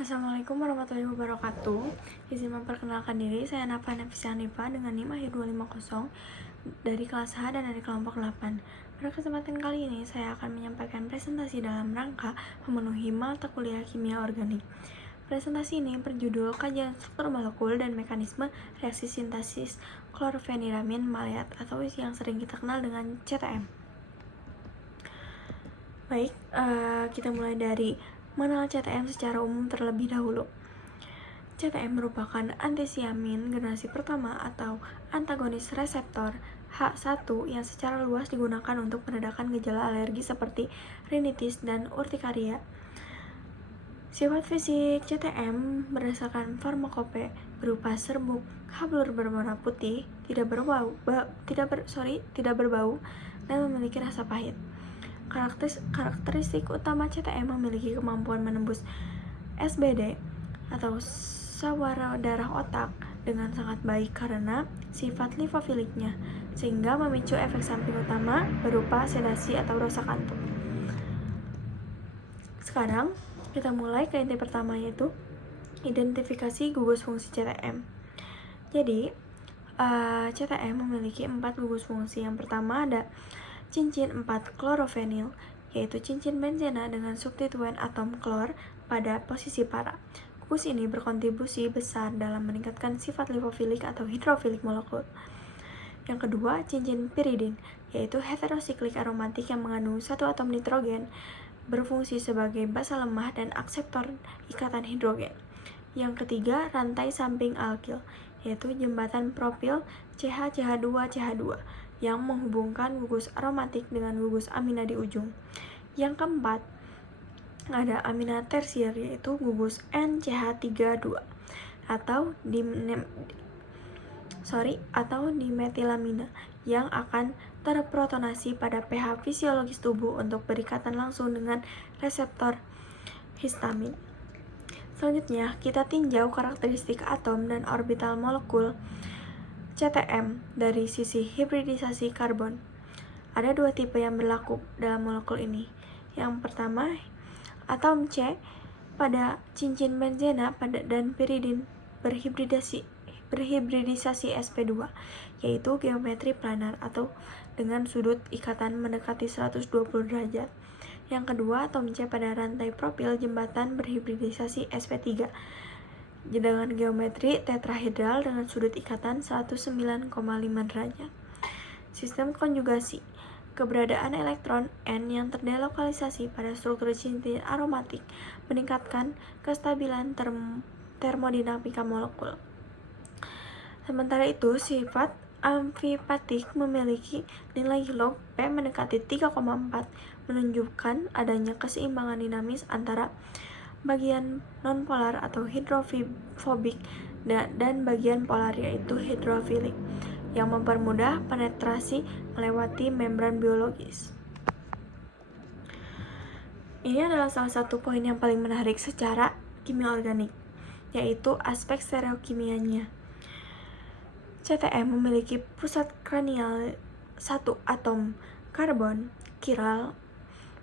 Assalamualaikum warahmatullahi wabarakatuh. Izin memperkenalkan diri, saya Nafa Nafisa Hanifa dengan NIM akhir 250 dari kelas H dan dari kelompok 8. Pada kesempatan kali ini, saya akan menyampaikan presentasi dalam rangka memenuhi mata kuliah kimia organik. Presentasi ini berjudul Kajian Struktur Molekul dan Mekanisme Reaksi Sintesis Klorofeniramin Maleat atau yang sering kita kenal dengan CTM. Baik, kita mulai dari mengenal CTM secara umum terlebih dahulu. CTM merupakan antisiamin generasi pertama atau antagonis reseptor H1 yang secara luas digunakan untuk meredakan gejala alergi seperti rinitis dan urtikaria. Sifat fisik CTM berdasarkan farmakope berupa serbuk hablur berwarna putih, tidak berbau dan memiliki rasa pahit. Karakteristik utama CTM memiliki kemampuan menembus SBD atau sawara darah otak dengan sangat baik karena sifat lipofiliknya, sehingga memicu efek samping utama berupa sedasi atau rasa kantuk. Sekarang kita mulai ke inti pertama, yaitu identifikasi gugus fungsi CTM. Jadi CTM memiliki 4 gugus fungsi. Yang pertama ada cincin 4 klorofenil, yaitu cincin benzena dengan substituen atom klor pada posisi para. Gugus ini berkontribusi besar dalam meningkatkan sifat lipofilik atau hidrofilik molekul. Yang kedua, cincin piridin, yaitu heterosiklik aromatik yang mengandung satu atom nitrogen, berfungsi sebagai basa lemah dan akseptor ikatan hidrogen. Yang ketiga, rantai samping alkil, yaitu jembatan propil CH-CH2-CH2 yang menghubungkan gugus aromatik dengan gugus amina di ujung. Yang keempat, ada amina tersier, yaitu gugus NCH32 atau dimetilamina yang akan terprotonasi pada pH fisiologis tubuh untuk berikatan langsung dengan reseptor histamin. Selanjutnya, kita tinjau karakteristik atom dan orbital molekul CTM dari sisi hibridisasi karbon. Ada dua tipe yang berlaku dalam molekul ini. Yang pertama, atom C pada cincin benzena dan piridin berhibridisasi sp2, yaitu geometri planar atau dengan sudut ikatan mendekati 120 derajat. Yang kedua, atom C pada rantai propil jembatan berhibridisasi sp3 dengan geometri tetrahedral dengan sudut ikatan 109,5 derajat. Sistem konjugasi. Keberadaan elektron N yang terdelokalisasi pada struktur cincin aromatik meningkatkan kestabilan termodinamika molekul. Sementara itu, sifat amfipatik memiliki nilai log P mendekati 3,4, menunjukkan adanya keseimbangan dinamis antara bagian nonpolar atau hidrofobik dan bagian polar, yaitu hidrofilik, yang mempermudah penetrasi melewati membran biologis. Ini adalah salah satu poin yang paling menarik secara kimia organik, yaitu aspek stereokimianya. CTM memiliki pusat kranial 1 atom karbon kiral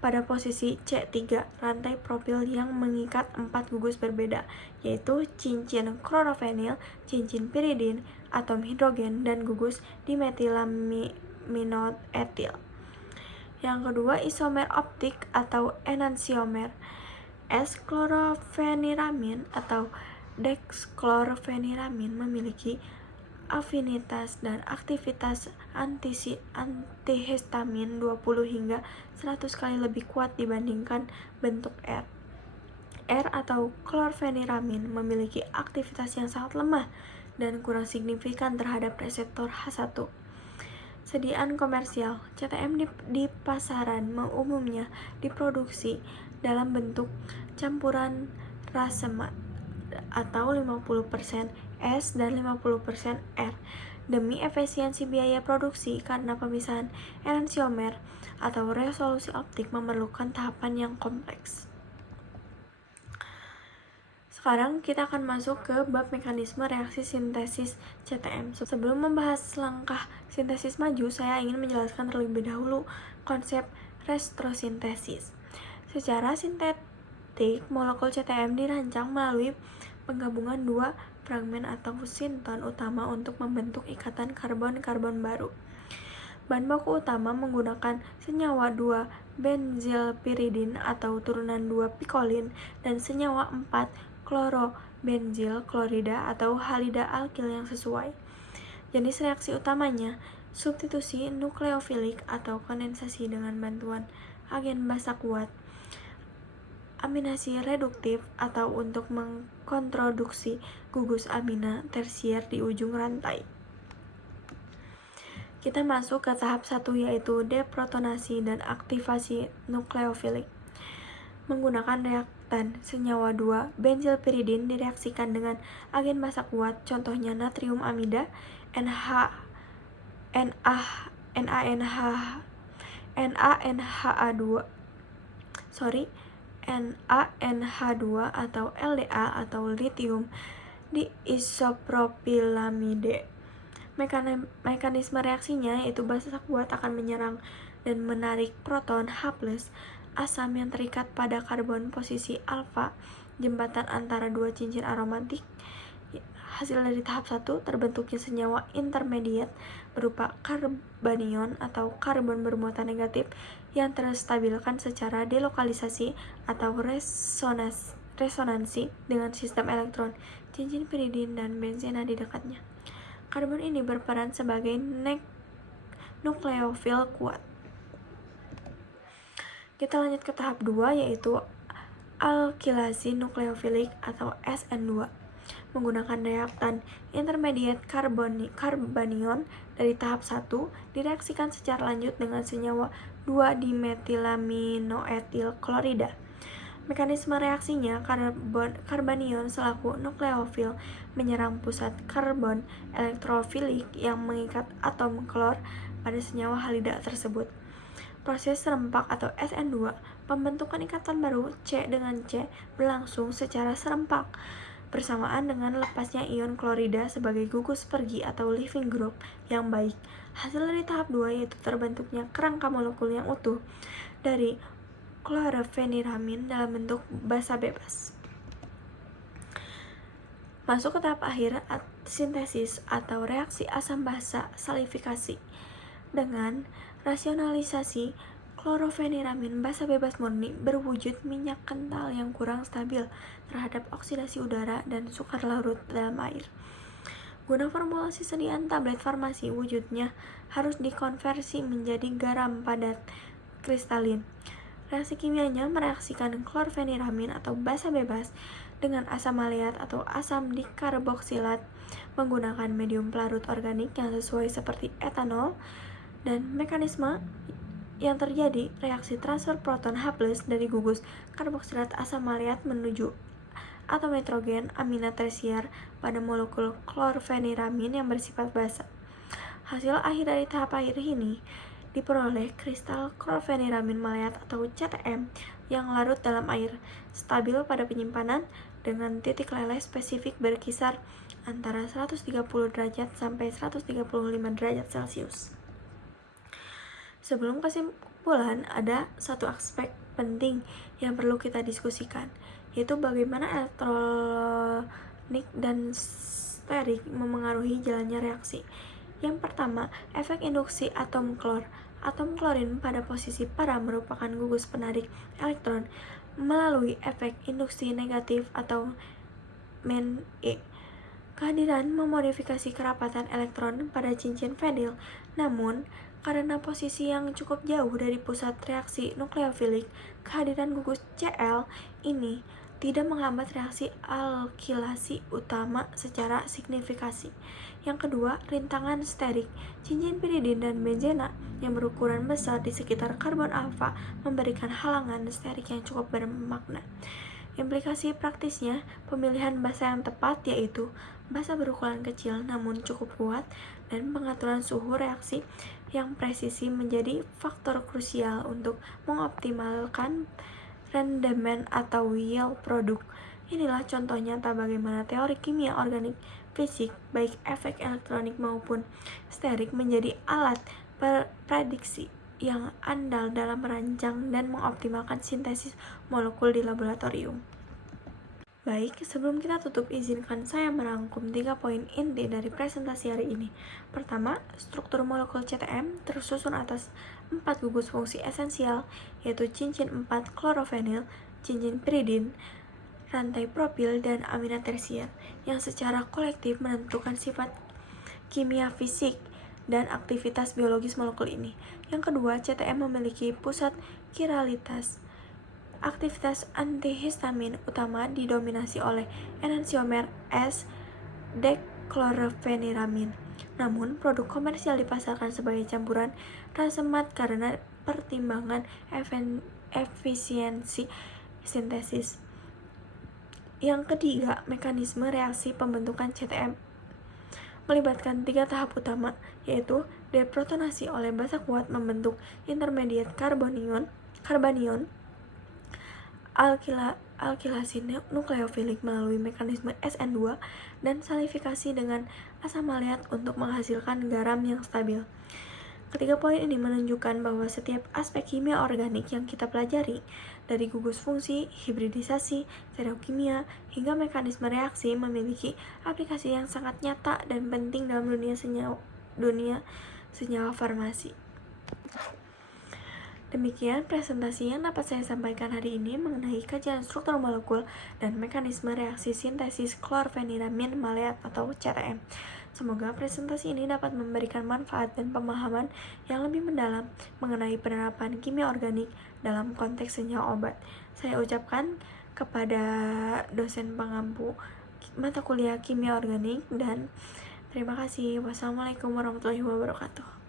pada posisi C3 rantai propil yang mengikat 4 gugus berbeda, yaitu cincin klorofenil, cincin piridin, atom hidrogen, dan gugus dimetilaminoetil. Yang kedua, isomer optik atau enantiomer. S-klorofeniramin atau dexklorofeniramin memiliki afinitas dan aktivitas antihistamin 20 hingga 100 kali lebih kuat dibandingkan bentuk R. R atau klorfeniramin memiliki aktivitas yang sangat lemah dan kurang signifikan terhadap reseptor H1. Sediaan komersial. CTM di pasaran umumnya diproduksi dalam bentuk campuran racema atau 50% S dan 50% R demi efisiensi biaya produksi, karena pemisahan enantiomer atau resolusi optik memerlukan tahapan yang kompleks. Sekarang kita akan masuk ke bab mekanisme reaksi sintesis CTM. Sebelum membahas langkah sintesis maju, saya ingin menjelaskan terlebih dahulu konsep retrosintesis. Secara sintetis sintetik, molekul CTM dirancang melalui penggabungan dua fragmen atau sinton utama untuk membentuk ikatan karbon-karbon baru. Bahan baku utama menggunakan senyawa 2-benzilpiridin atau turunan 2-pikolin dan senyawa 4-klorobenzil klorida atau halida alkil yang sesuai. Jenis reaksi utamanya substitusi nukleofilik atau kondensasi dengan bantuan agen basa kuat, aminasi reduktif atau untuk mengkontroduksi gugus amina tersier di ujung rantai. Kita masuk ke tahap 1 yaitu deprotonasi dan aktivasi nukleofilik. Menggunakan reaktan senyawa 2-benzilpiridin direaksikan dengan agen basa kuat, contohnya natrium amida, NaNH2 atau LDA atau lithium diisopropilamide. Mekanisme reaksinya yaitu basa kuat akan menyerang dan menarik proton H+, asam yang terikat pada karbon posisi alfa, jembatan antara dua cincin aromatik. Hasil dari tahap 1 terbentuknya senyawa intermediate berupa karbanion atau karbon bermuatan negatif yang terstabilkan secara delokalisasi atau resonansi dengan sistem elektron, cincin piridin dan benzena di dekatnya. Karbon ini berperan sebagai nukleofil kuat. Kita lanjut ke tahap 2 yaitu alkilasi nukleofilik atau SN2. Menggunakan reaktan intermediate karbanion dari tahap 1 direaksikan secara lanjut dengan senyawa 2-dimetilaminoetil klorida. Mekanisme reaksinya, karbanion selaku nukleofil menyerang pusat karbon elektrofilik yang mengikat atom klor pada senyawa halida tersebut. Proses serempak atau SN2, pembentukan ikatan baru C dengan C berlangsung secara serempak bersamaan dengan lepasnya ion klorida sebagai gugus pergi atau leaving group yang baik. Hasil dari tahap 2 yaitu terbentuknya kerangka molekul yang utuh dari klorofeniramin dalam bentuk basa bebas. Masuk ke tahap akhir, sintesis atau reaksi asam basa salifikasi. Dengan rasionalisasi, klorofeniramin basa bebas murni berwujud minyak kental yang kurang stabil terhadap oksidasi udara dan sukar larut dalam air. Guna formulasi sediaan tablet farmasi, wujudnya harus dikonversi menjadi garam padat kristalin. Reaksi kimianya mereaksikan klorfeniramin atau basa bebas dengan asam maleat atau asam dikarboksilat menggunakan medium pelarut organik yang sesuai seperti etanol, dan mekanisme yang terjadi reaksi transfer proton H+ dari gugus karboksilat asam maleat menuju atom nitrogen amina tersier pada molekul klorfeniramin yang bersifat basa. Hasil akhir dari tahap akhir ini diperoleh kristal klorfeniramin maleat atau CTM yang larut dalam air, stabil pada penyimpanan dengan titik leleh spesifik berkisar antara 130 derajat sampai 135 derajat Celcius. Sebelum kesimpulan, ada satu aspek penting yang perlu kita diskusikan, yaitu bagaimana elektronik dan sterik memengaruhi jalannya reaksi. Yang pertama, efek induksi atom klor. Atom klorin pada posisi para merupakan gugus penarik elektron melalui efek induksi negatif atau Men-E. Kehadiran memodifikasi kerapatan elektron pada cincin fenil, namun karena posisi yang cukup jauh dari pusat reaksi nukleofilik, kehadiran gugus Cl ini tidak menghambat reaksi alkilasi utama secara signifikasi. Yang kedua, rintangan sterik. Cincin piridin dan benzena yang berukuran besar di sekitar karbon alfa memberikan halangan sterik yang cukup bermakna. Implikasi praktisnya, pemilihan basa yang tepat yaitu basa berukuran kecil namun cukup kuat, dan pengaturan suhu reaksi yang presisi menjadi faktor krusial untuk mengoptimalkan rendemen atau yield produk. Inilah contoh nyata bagaimana teori kimia organik, fisik, baik efek elektronik maupun sterik menjadi alat prediksi yang andal dalam merancang dan mengoptimalkan sintesis molekul di laboratorium. Baik, sebelum kita tutup, izinkan saya merangkum 3 poin inti dari presentasi hari ini. Pertama, struktur molekul CTM tersusun atas 4 gugus fungsi esensial, yaitu cincin 4 klorofenil, cincin piridin, rantai propil, dan amina tersier, yang secara kolektif menentukan sifat kimia fisik dan aktivitas biologis molekul ini. Yang kedua, CTM memiliki pusat kiralitas. Aktivitas antihistamin utama didominasi oleh enantiomer S-deklorfeniramin. Namun, produk komersial dipasarkan sebagai campuran racemat karena pertimbangan efisiensi sintesis. Yang ketiga, mekanisme reaksi pembentukan CTM melibatkan 3 tahap utama, yaitu deprotonasi oleh basa kuat membentuk intermediate karbanion, alkilasi nukleofilik melalui mekanisme SN2, dan salifikasi dengan asam maleat untuk menghasilkan garam yang stabil. Ketiga poin ini menunjukkan bahwa setiap aspek kimia organik yang kita pelajari, dari gugus fungsi, hibridisasi, stereokimia, hingga mekanisme reaksi, memiliki aplikasi yang sangat nyata dan penting dalam dunia senyawa farmasi. Demikian presentasi yang dapat saya sampaikan hari ini mengenai kajian struktur molekul dan mekanisme reaksi sintesis klorfeniramin maleat atau CTM. Semoga presentasi ini dapat memberikan manfaat dan pemahaman yang lebih mendalam mengenai penerapan kimia organik dalam konteks senyawa obat. Saya ucapkan kepada dosen pengampu mata kuliah kimia organik dan terima kasih. Wassalamualaikum warahmatullahi wabarakatuh.